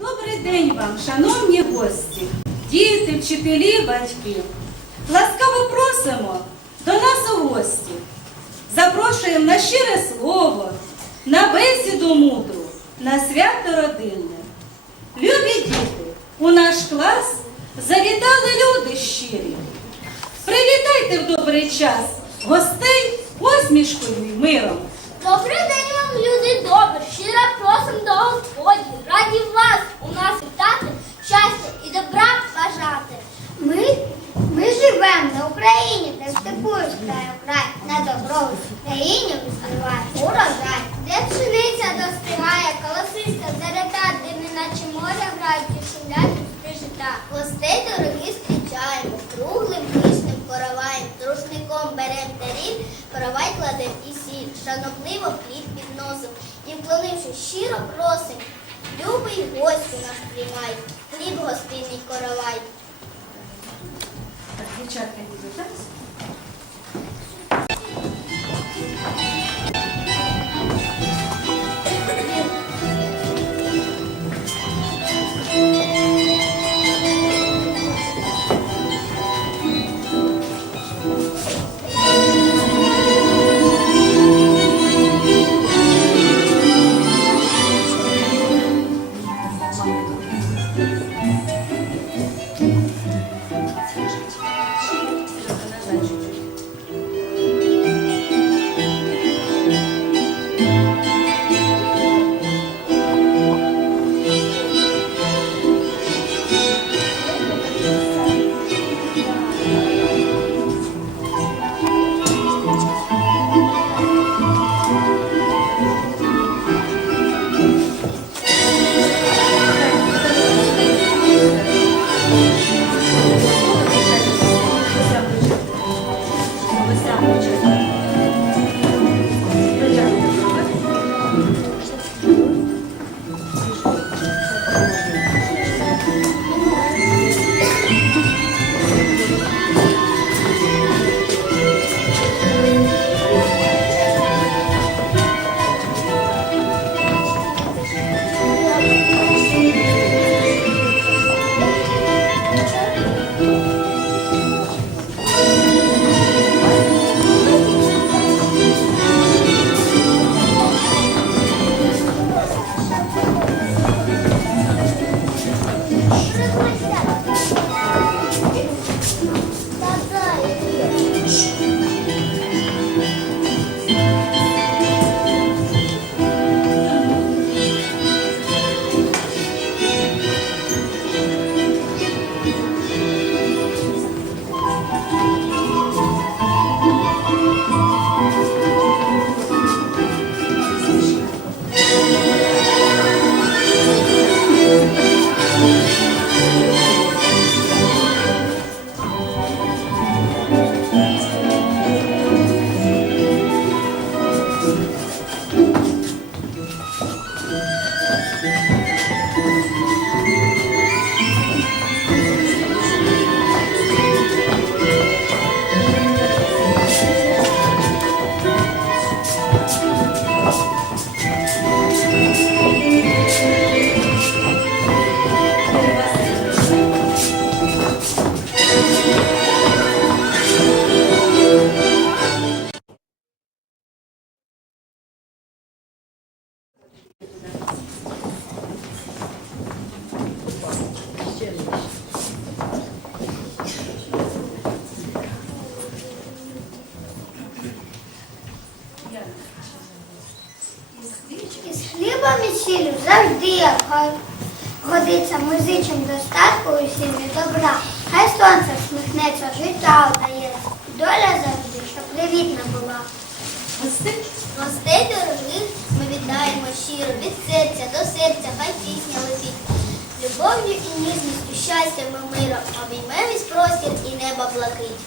Добрий день вам, шановні гості, діти, вчителі, батьки. Ласкаво просимо до нас у гості. Запрошуємо на щире слово, на бесіду мудру, на свято родинне. Любі діти, у наш клас завітали люди щирі. Привітайте в добрий час гостей посмішкою і миром. Добрий день вам, люди добрі, щиро просим до Господі. Раді вас у нас вітати, щастя і добра бажати. Ми, ми живемо на Україні, де степує краю край, на добровій країні визріває урожай. Де пшениця достигає, колосиста зарета, де не наче моря грають і шумлять жита. Гостей дорогі зустрічаємо, круглим пишним короваєм, трушником берем таріль, коровай кладем і шанобливо хліб підносим, і вклонивши щиро просим, любий гостю наш приймай, хліб гостинний коровай. Так, дівчатка, йдуть, Андрія годиться музичним достатку усім і добра. Хай сонце сміхнеться, життя дає. Доля завжди, щоб привітна була. Гостей дорогих ми віддаємо щиро від серця до серця, хай пісня летить. Любов'ю і ніжністю, щастям і миром обійме весь простір і неба блакить.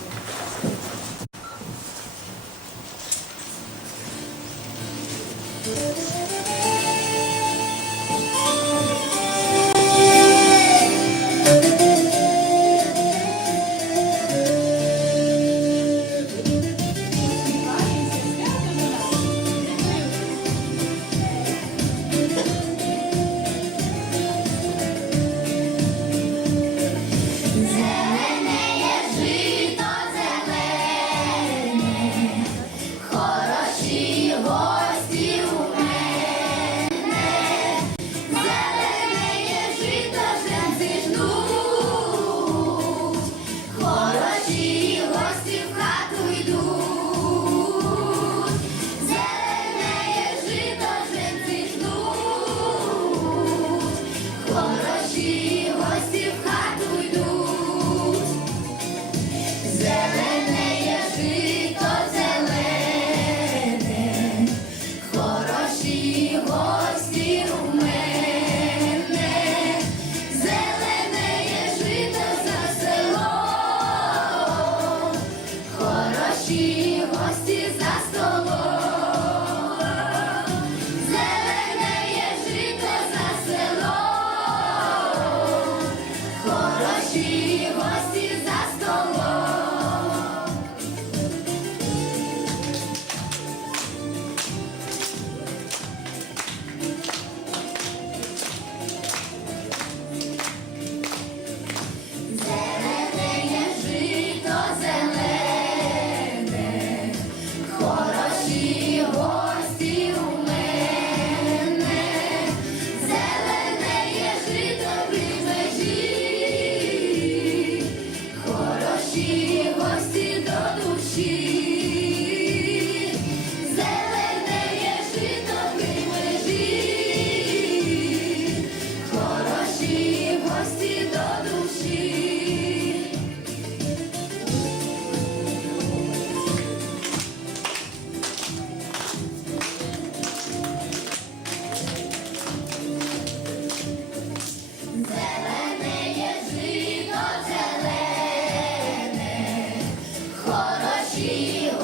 She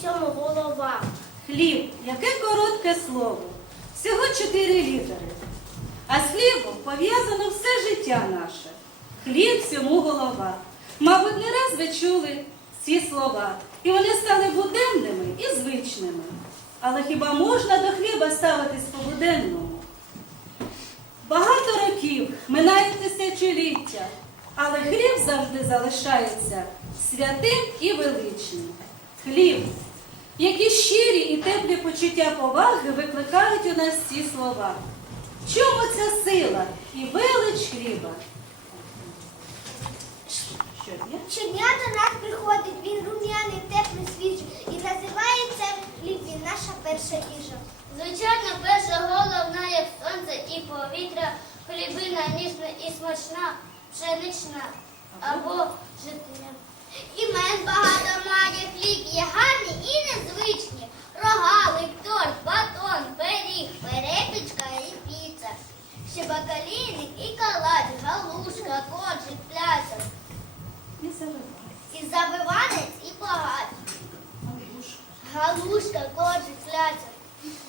всьому голова. Хліб, яке коротке слово. Всього чотири літери. А з хлібом пов'язано все життя наше. Хліб всьому голова. Мабуть, не раз ви чули ці слова, і вони стали буденними і звичними. Але хіба можна до хліба ставитись по-буденному? Багато років минають тисячоліття, але хліб завжди залишається святим і величним. Хліб, які щирі і теплі почуття поваги викликають у нас ці слова. Чому ця сила і велич хліба? Щодня до нас приходить він рум'яний, теплий, свіжий і називається хліб, він наша перша їжа. Звичайно, перша головна, як сонце і повітря, хлібина ніжна і смачна, пшенична або житня. Імен багато має хліб, є гарні і незвичні. Рогалик, торт, батон, пиріг, перепічка і піца. Ще бакалійник і калач, галушка, коржик, пляця. І забиванець, і багат. Галушка. Коржик, пляця.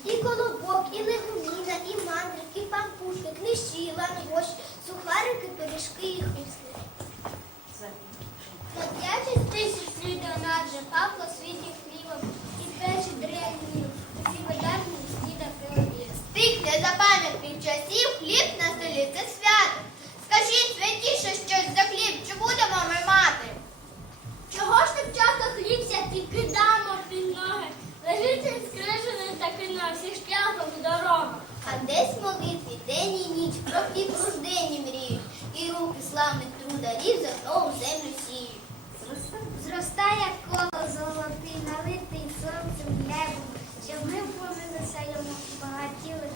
І колобок, і легуміна, і мандрик, і пампушки, книжі, лангощі, сухарики, пиріжки і хрюсли. Заливай. На людей тисяч нас же, пахло світі хлібом і печі древні, всі видатні снідав і З тих незапам'ятних часів хліб на столі це свято. Скажіть святіше щось за хліб, чи будемо ми мати? Чого ж так часто хліб святий кидаємо під ноги? Лежить він скрижений таки на всіх шляхах і дорогах. А десь молитві день і ніч про хліб рождені мріють, і руки славних трударів за нову землю сіють. Зростай. Зростає коло золотий, налитий сонцем небом, щоб ми вклонилися йому багатіли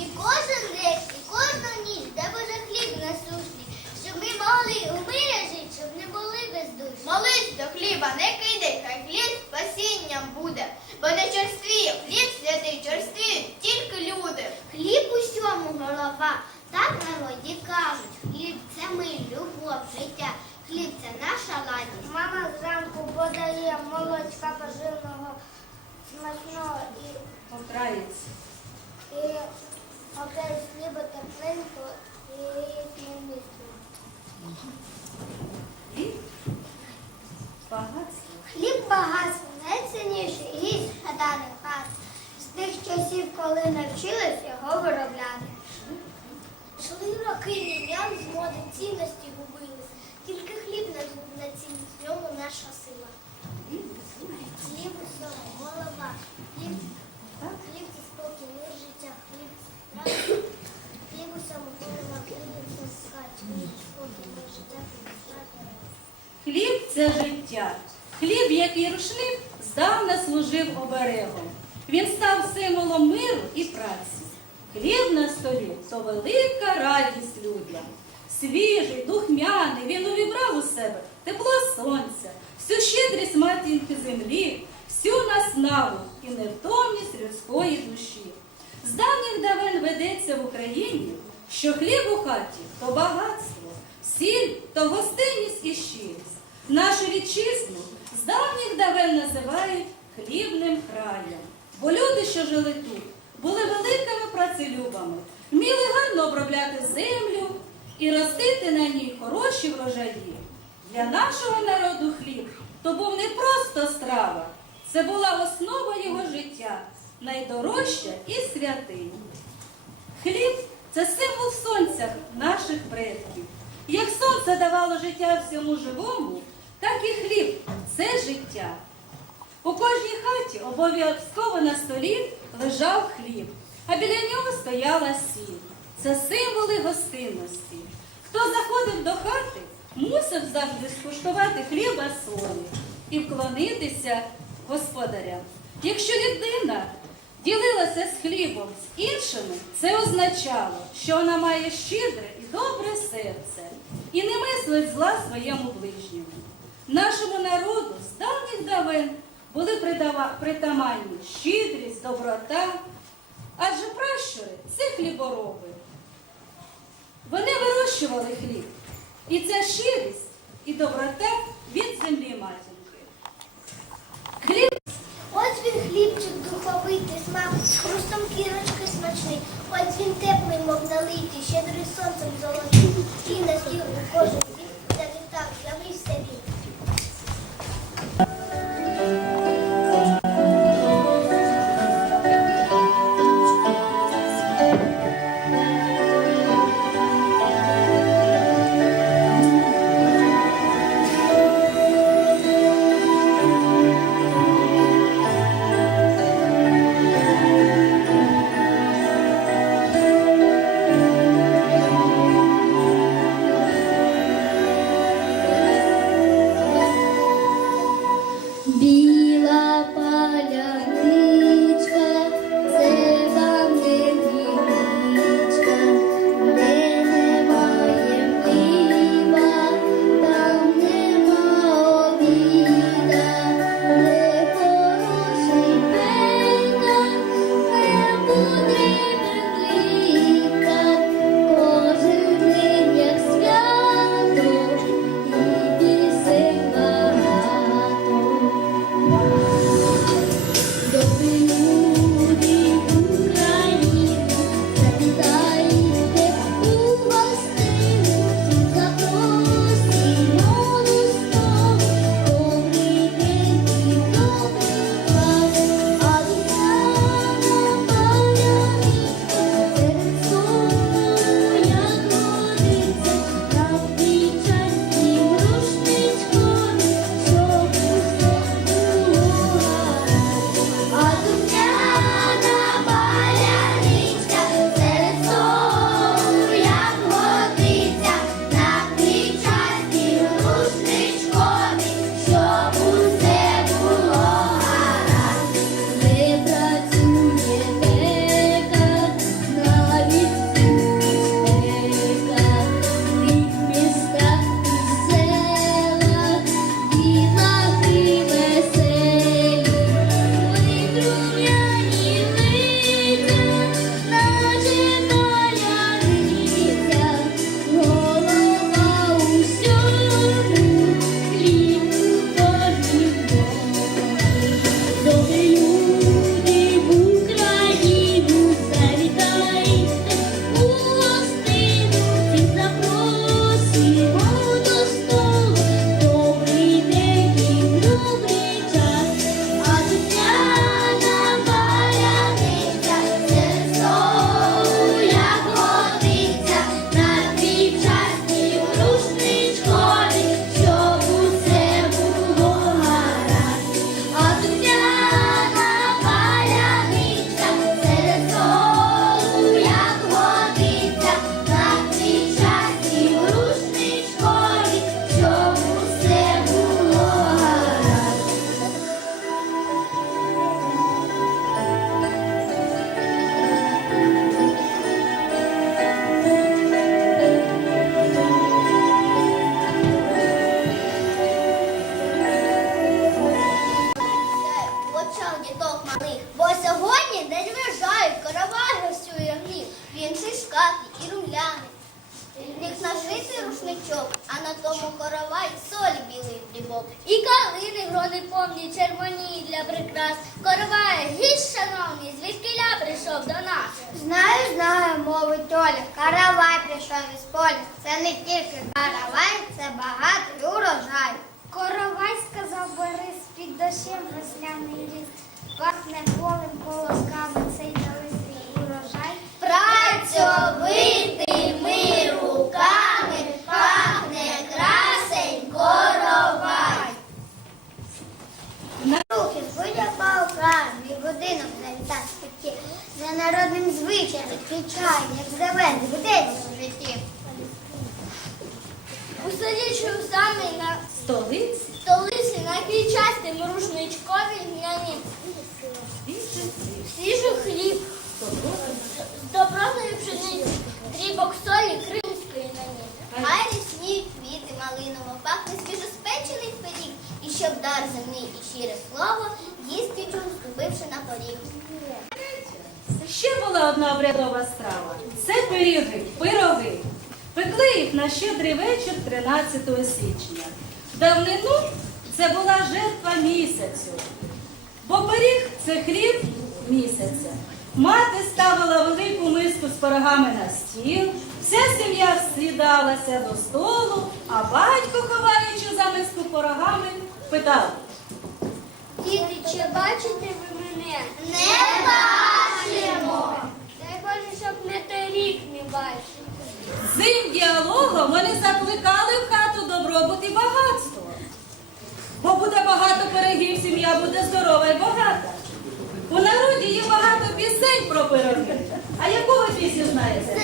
І кожен день, і кожну ніч, де Боже хліб насущний, щоб ми могли у мирі жити, щоб не були бездушні. Молись до хліба, не кидай, хай хліб спасінням буде, бо не черствіє, хліб святий черствіють тільки люди. Хліб усьому голова, так народі кажуть. Хліб це ми, любов, життя. Хліб це наша ладність. Мама зранку подає молочка поживного, смачного і, Покрається. і окей, хліба тепленько і місто. Хліб. Багатство. Хліб багатство найцінніший гість гаданий хат. Тих часів, коли навчились його виробляти. Шли роки мільйон з моди цінності губились. Тільки хліб на, цінність, в ньому наша сила. Хліб. Усього, голова. Хліб, хліб це спокій, мир життя, хліб це страх. Хліб усьому голова, хліб це скач, хліб спокій, мир життя, хліб страх. Хліб це життя. Хліб, як і рушник, здавна служив оберегом. Він став символом миру і праці. Хліб на столі то велика радість людям. Свіжий, духмяний, він увібрав у себе тепло сонця, всю щедрість матінки землі, всю наснаву і невтомність людської душі. З давніх давен ведеться в Україні, що хліб у хаті то багатство, сіль то гостинність і щирість. Нашу вітчизну з давніх давен називають хлібним краєм. Бо люди, що жили тут, були великими працелюбами, вміли гарно обробляти землю і ростити на ній хороші врожаї. Для нашого народу хліб то був не просто страва, це була основа його життя, найдорожча і святиня. Хліб це символ сонця наших предків. Як сонце давало життя всьому живому, так і хліб це життя. У кожній хаті обов'язково на столі лежав хліб, а біля нього стояла сіль. Це символи гостинності. Хто заходив до хати, мусив завжди скуштувати хліба солі і вклонитися господарям. Якщо людина ділилася з хлібом з іншими, це означало, що вона має щедре і добре серце і не мислить зла своєму ближньому. Нашому народу з давніх давен були притаманні щедрість, доброта, адже пращури це хлібороби. Вони вирощували хліб. І ця щирість і доброта від землі матінки. Хліб. Ось він хлібчик духовитий, смак, з хрустом кірочки смачний. Ось він теплий, мов налитий, щедрий сонцем золотий, і на стіл у кожен. Калини повні, червоні для прикрас. Короває, гість, шановний, звідкиля прийшов до нас. Знаю, знаю, мовить Оля. Каравай прийшов із поля. Це не тільки каравай, це багатий урожай. Коровай, сказав Борис, під дощем весняний ліс. Пахне полем колосками цей далекий урожай. Працьовитими руками пахне красень коровай. Руки з будь-якого краю, мій будинок завітав спекті. За народним звичаєм відключає, як зелений буде у житті. У селі у самій на Столиці столиці на квітчастим рушничкові гняні. Свіжий хліб з добротної пшениці, дрібок солі кримської на ній. Хай рісніють квіти малиново, пахне свіжоспечений пиріг, і щоб дар земний і щире слово, їсти чув, ступивши на поріг. Одна обрядова страва. Це пиріги, пироги. Пекли їх на щедрий вечір 13 січня. Давнину це була жертва місяцю. Бо пиріг це хліб місяця. Мати ставила велику миску з пирогами на стіл, вся сім'я сідалася до столу, а батько, ховаючи за миску пирогами, питав. Діти, чи бачите ви мене? Не бачимо! Цим діалогом вони закликали в хату добробут і багатство. Бо буде багато пирогів, сім'я буде здорова і багата. У народі є багато пісень про пироги. А яку ви пісню знаєте?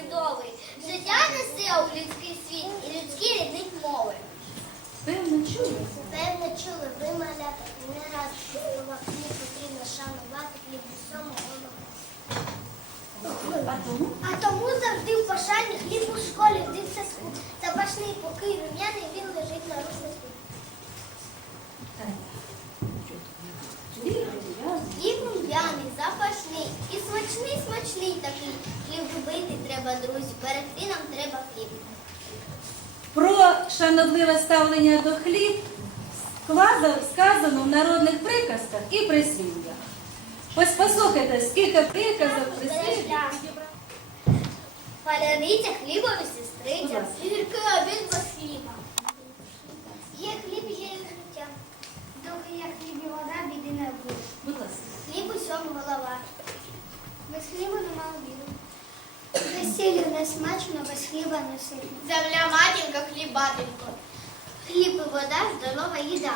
Медовий. Життя несе у людський світ і людські ріднить мови. Певно, чули. Певно чули, ви малята, не раз слова хліб потрібно шанувати, хліб усьому тому? А тому завжди в пошані хліб у школі вдився схуд. Запашний поки рум'яний він лежить на рушнику. Хліб рум'яний, запашний і смачний, смачний такий. Хліб любити треба, друзі, перед нам треба хліб. Про шанобливе ставлення до хліб сказано в народних приказках і прислів'ях. Ось послухайте, скільки приказок прислів'ях. Паляниця хлібові сестриця. Будь ласка. Гіркий обід без хліба. Є хліб, є і життя. Доки є хліб і вода, біди не буде. Будь ласка. Хліб усьому голова. Без хліба нема обіду. Без сілі не смачно, без хліба не сильно. Земля матінка, хліб батенько. Хліб і вода здорова їда.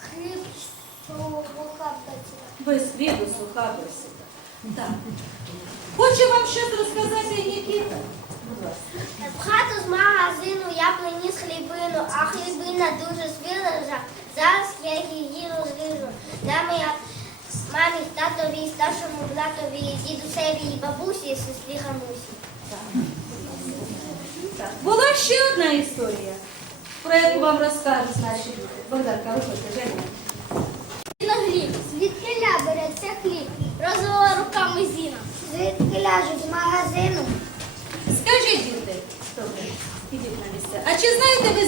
Хліб, солока працює. Без хлібу суха бесіда. Так. Хочу вам щось розказати, Нікіта. В хату з магазину я приніс хлібину, а хлібина дуже свіжа. Зараз я її розріжу. Дам я мамі, татові, старшому братові, дідусеві, бабусі, сестрі Ганусі. Так. Була ще одна історія, про яку вам розкажуть наші діти. Богданка, виходьте, Женя. На звідки ля береться хліб? Розвела руками Зіна. Звідки ляжуть з магазину? Скажіть, діти, добре, ідіть на місце. А чи знаєте ви